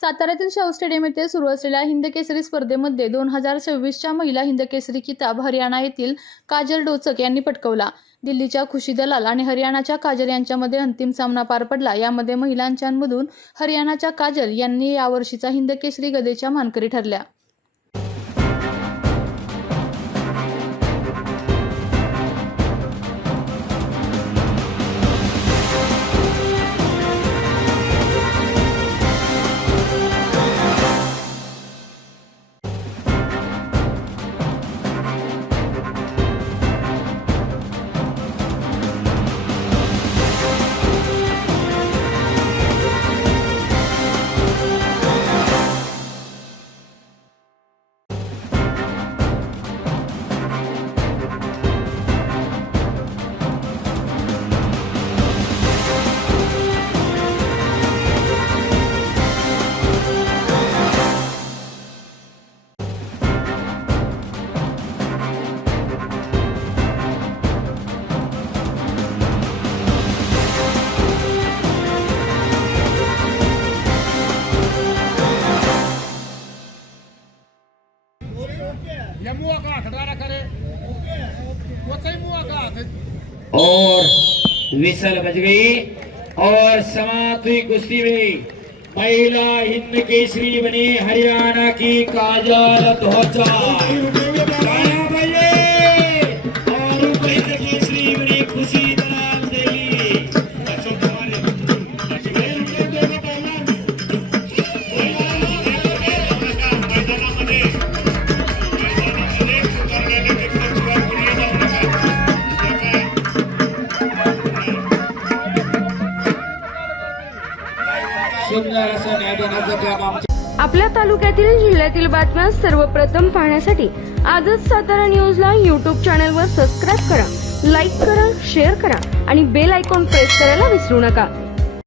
साताऱ्यातील शाहू स्टेडियम येथे सुरू असलेल्या हिंदकेसरी स्पर्धेमध्ये 2026च्या महिला हिंदकेसरी किताब हरियाणा येथील काजल डोचक यांनी पटकावला। दिल्लीच्या खुशी दलाल आणि हरियाणाच्या काजल यांच्यामध्ये अंतिम सामना पार पडला। यामध्ये महिलांच्यामधून हरियाणाच्या काजल यांनी यावर्षीचा हिंदकेसरी गदेच्या मानकरी ठरल्या। और विसल बज गई और समाप्त हुई कुश्ती में महिला हिंद केसरी बनी हरियाणा की काजल ढोचा और हिंद केसरी बनी खुशी दलाल देवी। आपल्या तालुक्यातील जिल्ह्यातील बातम्या सर्वप्रथम पाहण्यासाठी आजच सातारा न्यूजला YouTube चॅनलवर सबस्क्राईब करा, लाईक करा, शेअर करा आणि बेल आयकॉन प्रेस करायला विसरू नका।